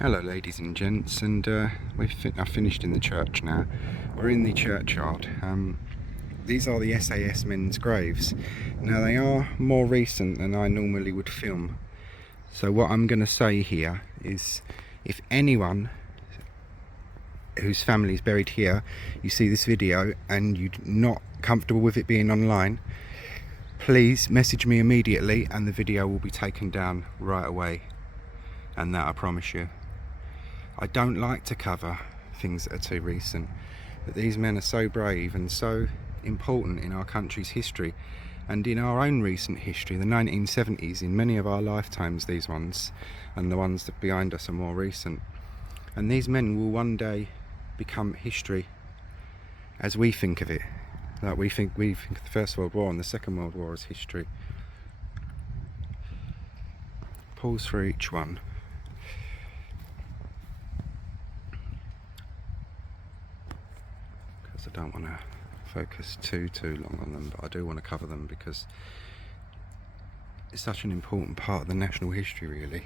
Hello ladies and gents, and I've finished in the church now. We're in the churchyard. These are the SAS men's graves. Now they are more recent than I normally would film. So what I'm going to say here is, if anyone whose family is buried here, you see this video and you're not comfortable with it being online, please message me immediately and the video will be taken down right away. And that I promise you. I don't like to cover things that are too recent, but these men are so brave and so important in our country's history and in our own recent history, the 1970s, in many of our lifetimes, these ones, and the ones that behind us are more recent. And these men will one day become history as we think of it. Like we think of the First World War and the Second World War as history. Pause for each one. I don't want to focus too long on them, but I do want to cover them because it's such an important part of the national history, really.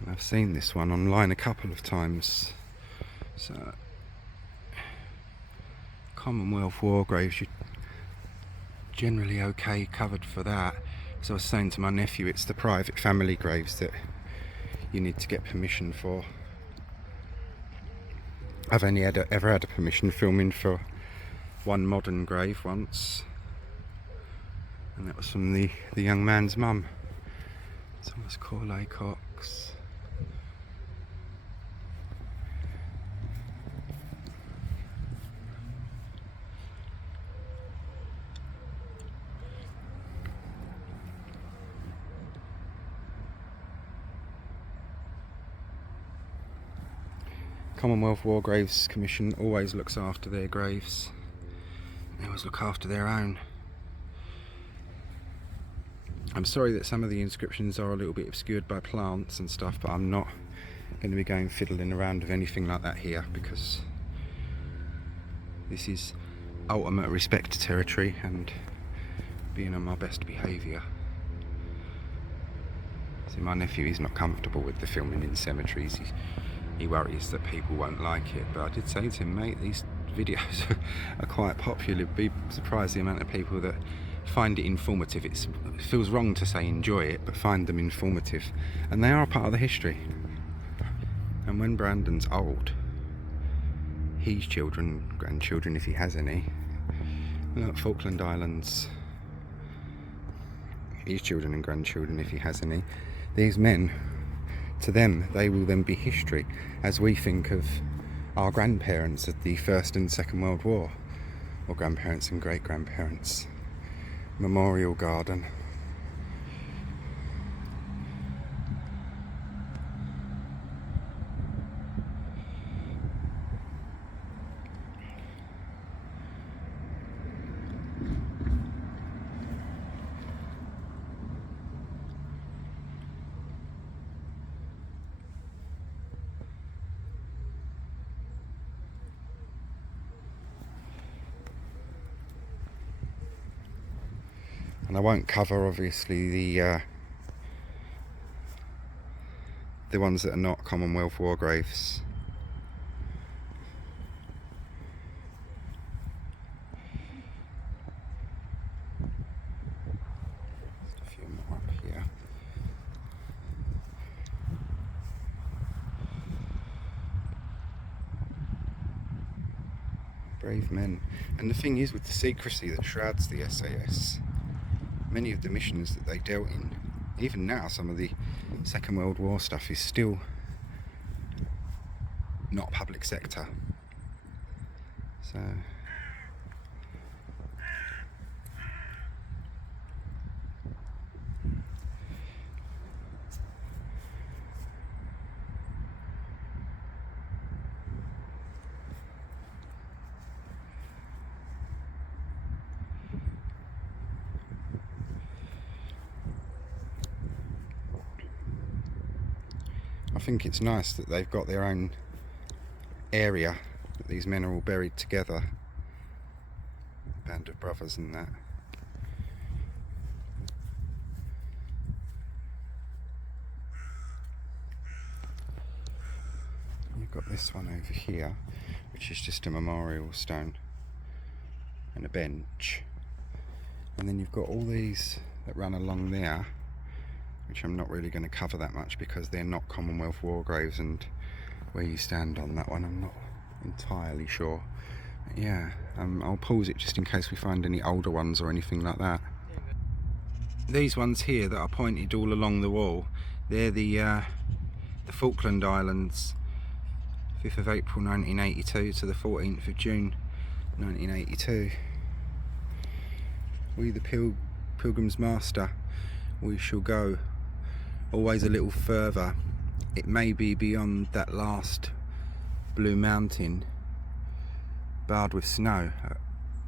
And I've seen this one online a couple of times. So, Commonwealth war graves, you're generally okay covered for that. As I was saying to my nephew, it's the private family graves that you need to get permission for. I've only ever had a permission filming for one modern grave once, and that was from the young man's mum, Thomas Corley Cox. Commonwealth War Graves Commission always looks after their graves. They always look after their own. I'm sorry that some of the inscriptions are a little bit obscured by plants and stuff, but I'm not going to be going fiddling around with anything like that here, because this is ultimate respect territory and being on my best behaviour. See, my nephew is not comfortable with the filming in cemeteries. He worries that people won't like it, but I did say to him, mate, these videos are quite popular. Be surprised the amount of people that find it informative. It feels wrong to say enjoy it, but find them informative, and they are a part of the history. And when Brandon's old, his children, grandchildren if he has any, like Falkland Islands, his children and grandchildren if he has any, these men, to them, they will then be history, as we think of our grandparents of the First and Second World War, or grandparents and great-grandparents. Memorial Garden. And I won't cover, obviously, the ones that are not Commonwealth war graves. There's a few more up here. Brave men. And the thing is, with the secrecy that shrouds the SAS, many of the missions that they dealt in, even now some of the Second World War stuff is still not public sector. So I think it's nice that they've got their own area, that these men are all buried together, a band of brothers and that. you've got this one over here, which is just a memorial stone and a bench. And then you've got all these that run along there, which I'm not really going to cover that much because they're not Commonwealth war graves, and where you stand on that one I'm not entirely sure. But yeah, I'll pause it just in case we find any older ones or anything like that. These ones here that are pointed all along the wall, they're the Falkland Islands, 5th of April 1982 to the 14th of June 1982. We the Pilgrim's Master, we shall go always a little further. It may be beyond that last blue mountain barred with snow,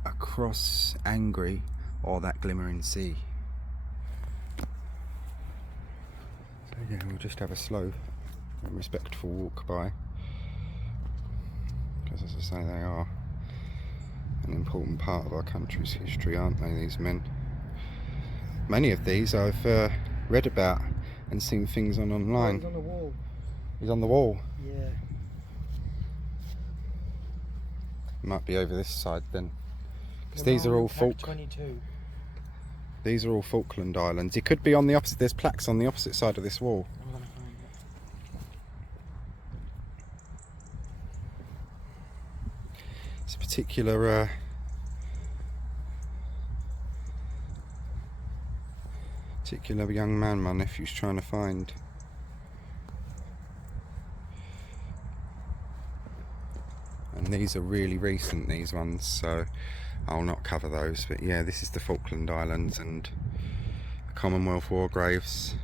across Angry, or that glimmering sea. So yeah, we'll just have a slow and respectful walk by, because as I say, they are an important part of our country's history, aren't they, these men? Many of these I've read about and seen things on online. He's on the wall. He's on the wall? Yeah. Might be over this side then, because these are all These are all Falkland Islands. It could be on the opposite. There's plaques on the opposite side of this wall. I'm gonna find it. It's a particular young man my nephew's trying to find. And these are really recent, these ones, so I'll not cover those. But yeah, this is the Falkland Islands and the Commonwealth war graves.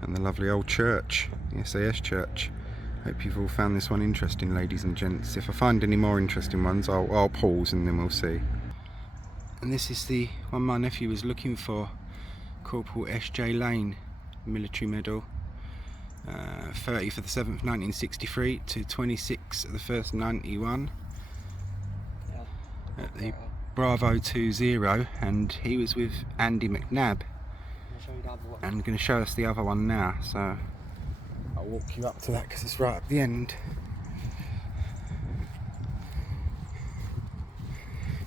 And the lovely old church, the SAS church. Hope you've all found this one interesting, ladies and gents. If I find any more interesting ones, I'll pause and then we'll see. And this is the one my nephew was looking for. Corporal S.J. Lane, military medal, 30th of the 7th 1963 to 26th of the 1st 91, at the Bravo 20, and he was with Andy McNabb, and going to show us the other one now, so I'll walk you up to that because it's right at the end.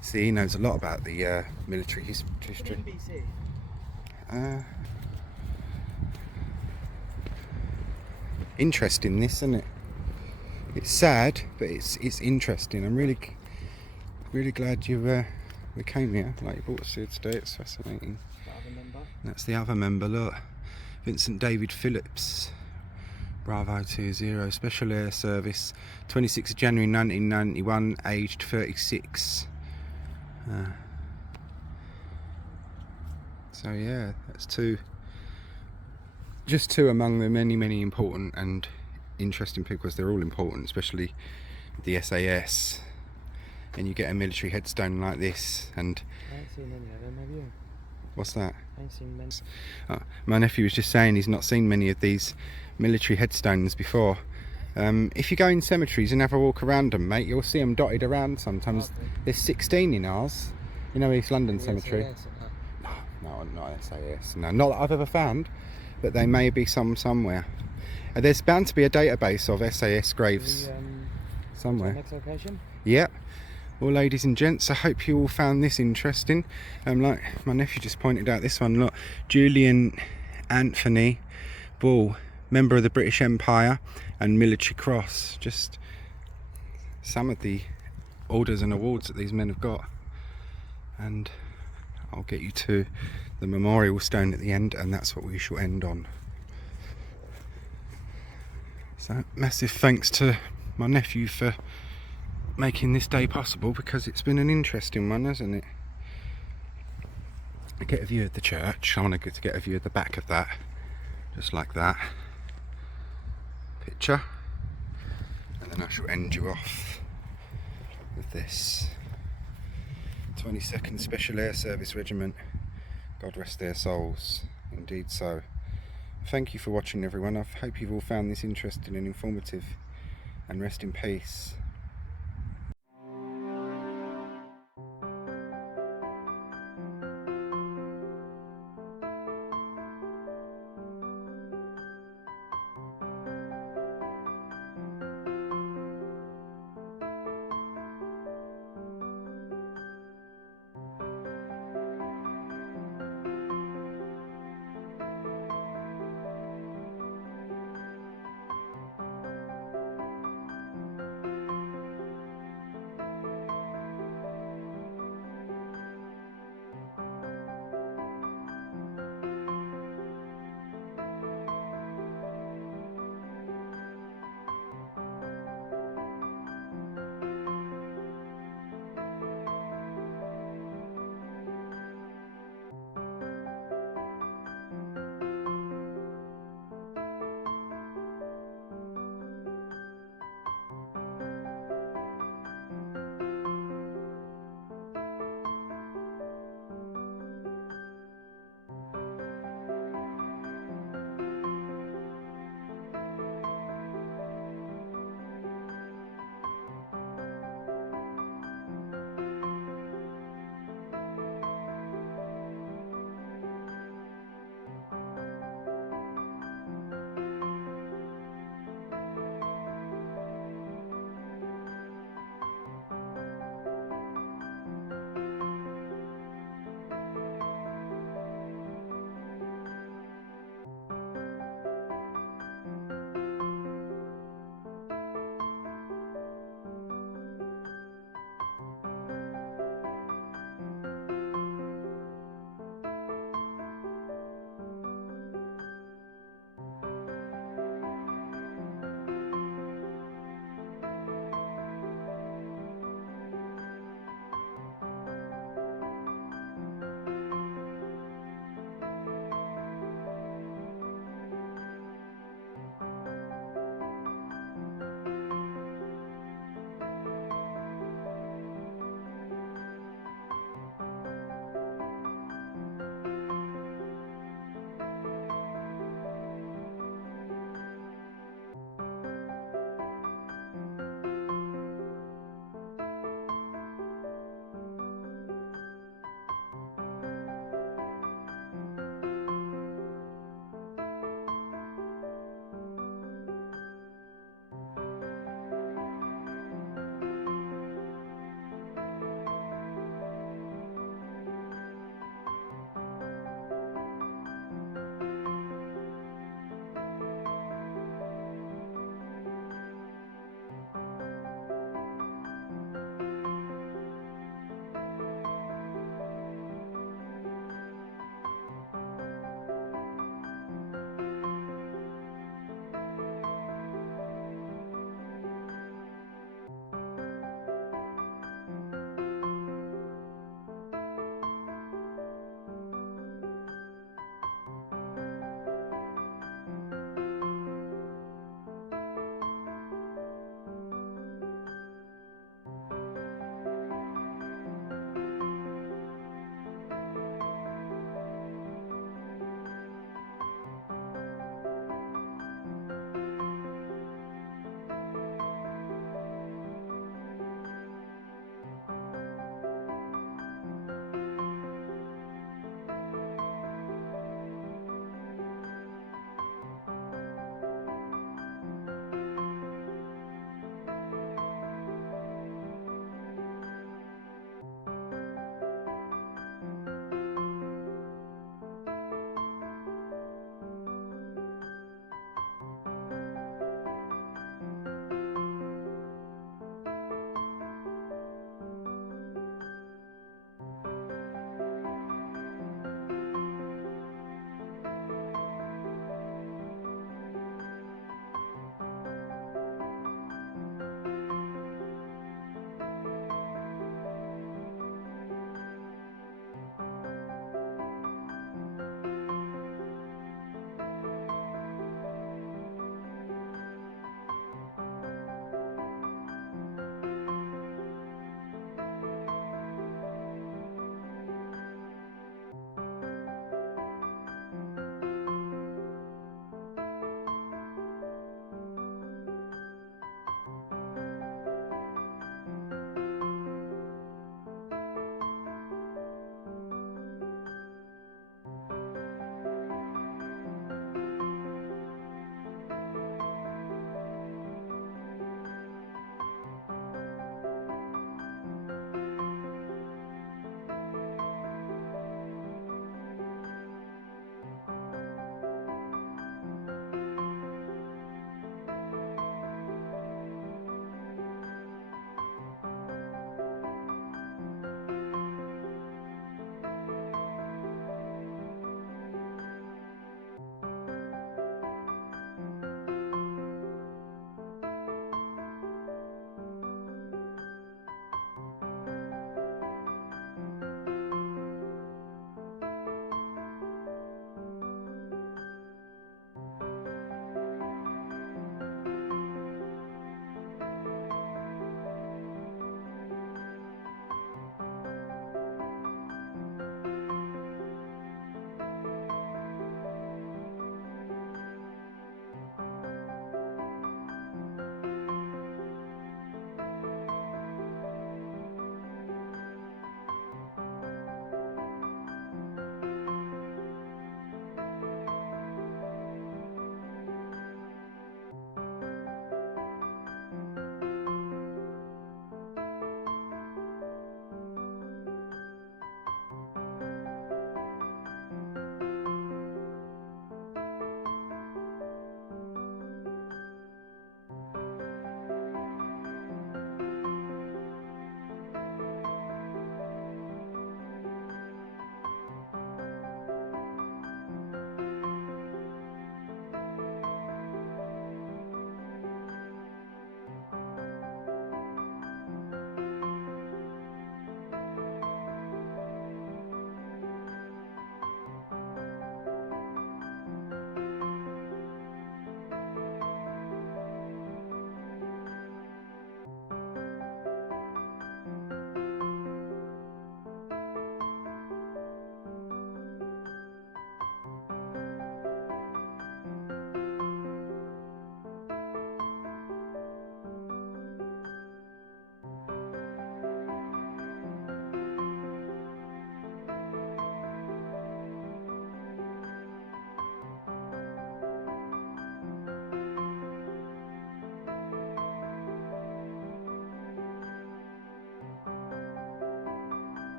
See, he knows a lot about the military history. Interesting, this, isn't it? It's sad, but it's interesting. I'm really glad you we came here. Like you brought us here today. It's fascinating. That's the other member. Look, Vincent David Phillips, Bravo 20, Special Air Service, 26th of January 1991, aged 36. So yeah, that's just two among the many important and interesting people, because they're all important, especially the SAS. And you get a military headstone like this, and I ain't seen any of them, have you? What's that? I ain't seen many. My nephew was just saying he's not seen many of these military headstones before. If you go in cemeteries and have a walk around them, mate, you'll see them dotted around sometimes. Okay. There's 16 in ours. You know, East London Cemetery. SAS, No, not SAS. No, not that I've ever found, but there may be some somewhere. There's bound to be a database of SAS graves somewhere. Next location? Yeah. Well, ladies and gents, I hope you all found this interesting. Like my nephew just pointed out, this one, look, Julian Anthony Ball, member of the British Empire and Military Cross. Just some of the orders and awards that these men have got. And I'll get you to the memorial stone at the end, and that's what we shall end on. So massive thanks to my nephew for making this day possible, because it's been an interesting one, hasn't it? I get a view of the church. I want to get a view of the back of that, just like that picture, and then I shall end you off with this. 22nd Special Air Service Regiment, God rest their souls. Indeed so. Thank you for watching, everyone. I hope you've all found this interesting and informative, and rest in peace.